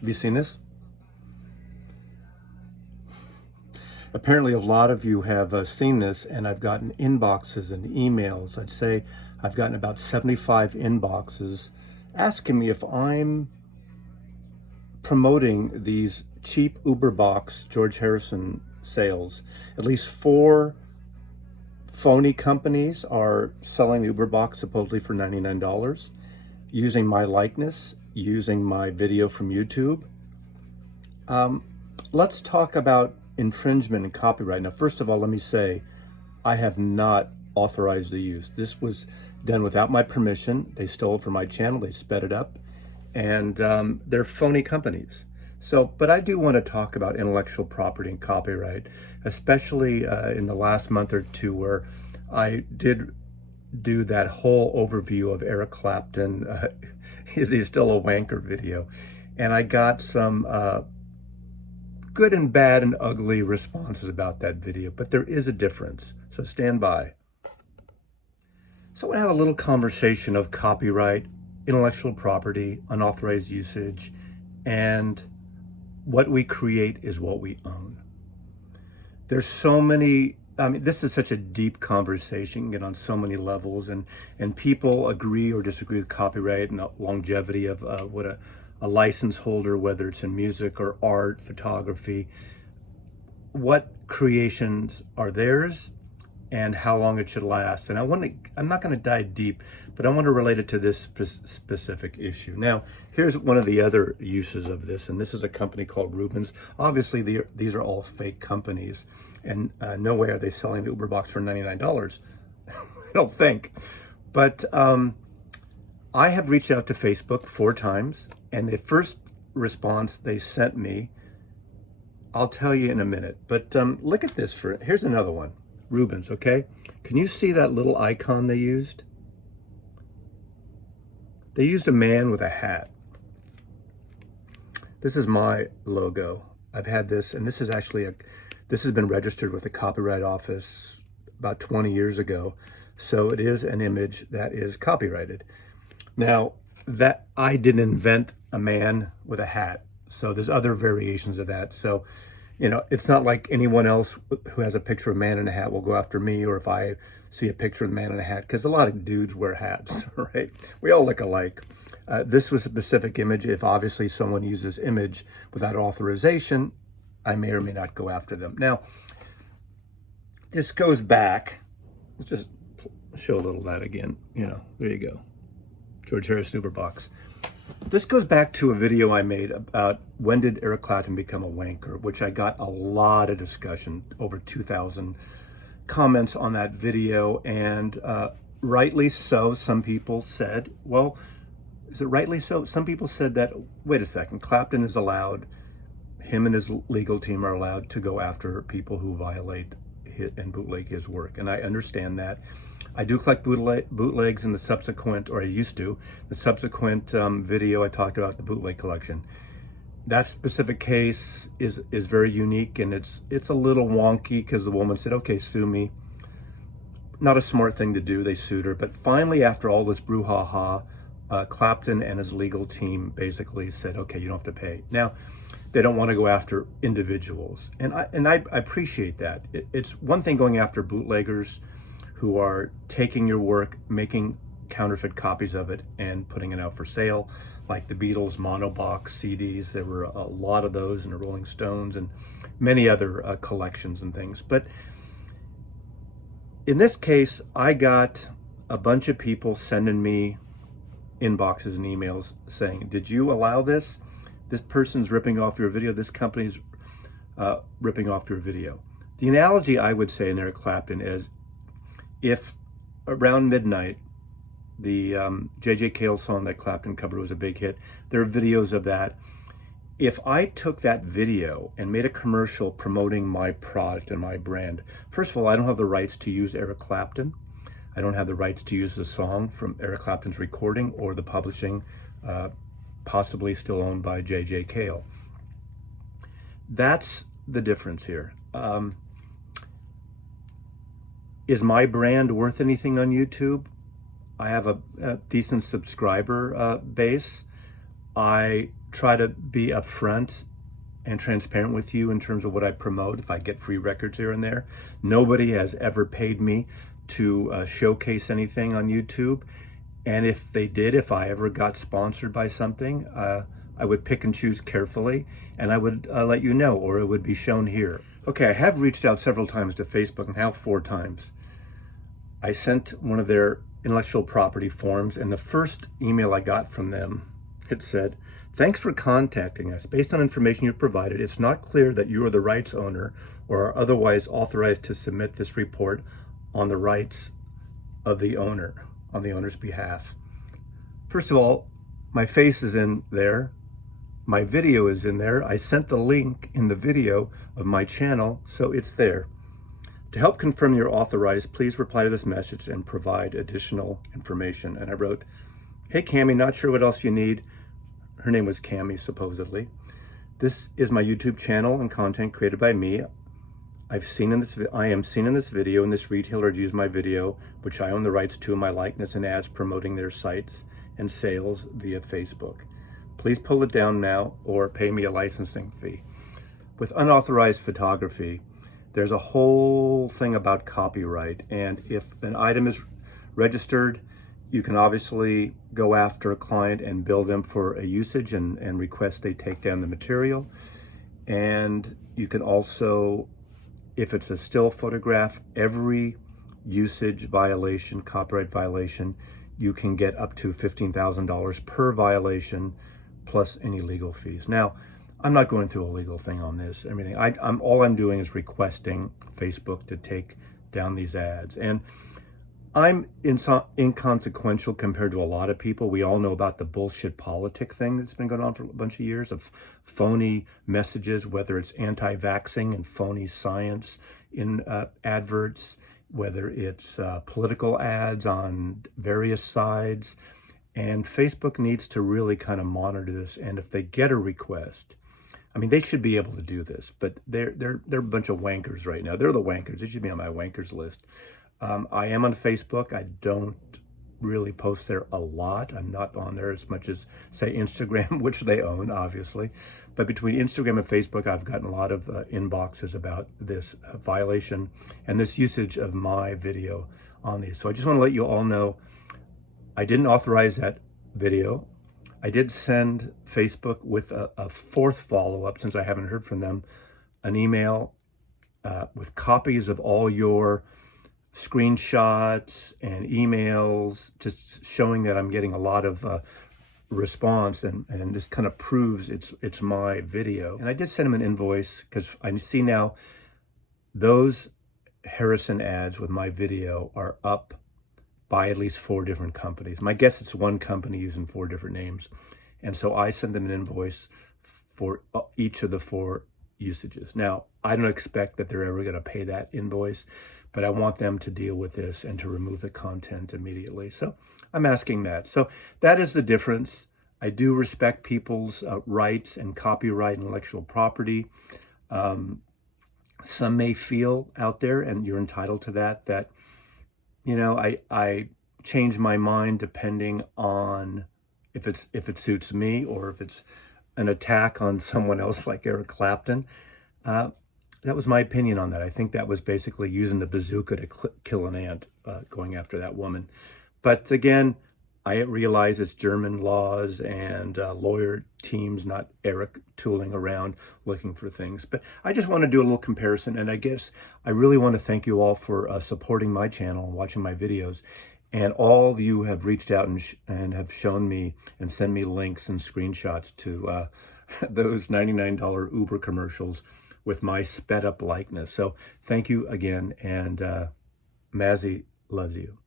Have you seen this? Apparently a lot of you have seen this, and I've gotten inboxes and emails. I'd say I've gotten about 75 inboxes asking me if I'm promoting these cheap UberBox George Harrison sales. At least 4 phony companies are selling the UberBox supposedly for $99, using my likeness, using my video from YouTube. Let's talk about infringement and copyright. Now, first of all, let me say, I have not authorized the use. This was done without my permission. They stole it from my channel, they sped it up, and they're phony companies. So, but I do want to talk about intellectual property and copyright, especially in the last month or two, where I did do that whole overview of Eric Clapton, is he still a wanker video? And I got some good and bad and ugly responses about that video, but there is a difference, so stand by. So I want to have a little conversation of copyright, intellectual property, unauthorized usage, and what we create is what we own. There's so many, this is such a deep conversation and on so many levels, and people agree or disagree with copyright and the longevity of what a license holder, whether it's in music or art, photography, what creations are theirs and how long it should last. And I'm not going to dive deep, but I want to relate it to this specific issue. Now, here's one of the other uses of this, and this is a company called Rubens. Obviously, these are all fake companies, and no way are they selling the UberBox for $99. I don't think. But I have reached out to Facebook 4 times, and the first response they sent me, I'll tell you in a minute. But look at this. Here's another one. Rubens, okay? Can you see that little icon they used? They used a man with a hat. This is my logo. I've had this, and this is actually this has been registered with the Copyright Office about 20 years ago. So it is an image that is copyrighted. Now, that I didn't invent a man with a hat. So there's other variations of that. So, you know, it's not like anyone else who has a picture of a man in a hat will go after me, or if I see a picture of a man in a hat, because a lot of dudes wear hats, right? We all look alike. This was a specific image. If obviously someone uses image without authorization, I may or may not go after them. Now, this goes back, let's just show a little of that again. You know, there you go. George Harrison UberBox. This goes back to a video I made about when did Eric Clapton become a wanker, which I got a lot of discussion, over 2,000 comments on that video, and rightly so. Some people said, well, is it rightly so? Some people said that, wait a second, Clapton is allowed, him and his legal team are allowed to go after people who violate and bootleg his work, and I understand that. I do collect bootlegs in the subsequent, or I used to, the subsequent video I talked about the bootleg collection. That specific case is very unique, and it's a little wonky because the woman said, okay, sue me. Not a smart thing to do, they sued her. But finally, after all this brouhaha, Clapton and his legal team basically said, okay, you don't have to pay. Now, they don't want to go after individuals. And I appreciate that. It's one thing going after bootleggers who are taking your work, making counterfeit copies of it and putting it out for sale, like the Beatles mono box CDs. There were a lot of those, and the Rolling Stones and many other collections and things. But in this case, I got a bunch of people sending me inboxes and emails saying, did you allow this? This person's ripping off your video. This company's ripping off your video. The analogy I would say in Eric Clapton is, if around midnight, the J.J. Cale song that Clapton covered was a big hit, there are videos of that. If I took that video and made a commercial promoting my product and my brand, first of all, I don't have the rights to use Eric Clapton. I don't have the rights to use the song from Eric Clapton's recording or the publishing, possibly still owned by J.J. Cale. That's the difference here. Is my brand worth anything on YouTube? I have a decent subscriber base. I try to be upfront and transparent with you in terms of what I promote. If I get free records here and there, nobody has ever paid me to showcase anything on YouTube. And if they did, if I ever got sponsored by something, I would pick and choose carefully, and I would let you know, or it would be shown here. Okay, I have reached out several times to Facebook, now 4 times. I sent one of their intellectual property forms, and the first email I got from them, it said, "Thanks for contacting us. Based on information you've provided, it's not clear that you are the rights owner or are otherwise authorized to submit this report on the rights of the owner, on the owner's behalf." First of all, my face is in there. My video is in there. I sent the link in the video of my channel, so it's there. To help confirm you're authorized, please reply to this message and provide additional information. And I wrote, "Hey Cami, not sure what else you need." Her name was Cami, supposedly. "This is my YouTube channel and content created by me. I am seen in this video, and this retailer used my video, which I own the rights to, my likeness and ads promoting their sites and sales via Facebook. Please pull it down now or pay me a licensing fee." With unauthorized photography, there's a whole thing about copyright. And if an item is registered, you can obviously go after a client and bill them for a usage and request they take down the material. And you can also, if it's a still photograph, every usage violation, copyright violation, you can get up to $15,000 per violation, plus any legal fees. Now, I'm not going through a legal thing on this. Everything. All I'm doing is requesting Facebook to take down these ads. And I'm inconsequential compared to a lot of people. We all know about the bullshit politic thing that's been going on for a bunch of years, of phony messages, whether it's anti-vaxxing and phony science in adverts, whether it's political ads on various sides. And Facebook needs to really kind of monitor this. And if they get a request, I mean, they should be able to do this, but they're a bunch of wankers right now. They're the wankers. They should be on my wankers list. I am on Facebook. I don't really post there a lot. I'm not on there as much as, say, Instagram, which they own, obviously. But between Instagram and Facebook, I've gotten a lot of inboxes about this violation and this usage of my video on these. So I just want to let you all know, I didn't authorize that video. I did send Facebook with a 4th follow-up, since I haven't heard from them, an email with copies of all your screenshots and emails, just showing that I'm getting a lot of response, and this kind of proves it's my video. And I did send them an invoice, because I see now those Harrison ads with my video are up by at least 4 different companies. My guess it's one company using 4 different names. And so I sent them an invoice for each of the 4 usages. Now, I don't expect that they're ever going to pay that invoice, but I want them to deal with this and to remove the content immediately. So I'm asking that. So that is the difference. I do respect people's rights and copyright and intellectual property. Some may feel out there, and you're entitled to that, you know, I change my mind depending on if it suits me, or if it's an attack on someone else like Eric Clapton. That was my opinion on that. I think that was basically using the bazooka to kill an ant, going after that woman. But again, I realize it's German laws and lawyer teams, not Eric tooling around looking for things. But I just want to do a little comparison. And I guess I really want to thank you all for supporting my channel and watching my videos. And all of you have reached out and have shown me and sent me links and screenshots to those $99 Uber commercials with my sped up likeness. So thank you again. And Mazzy loves you.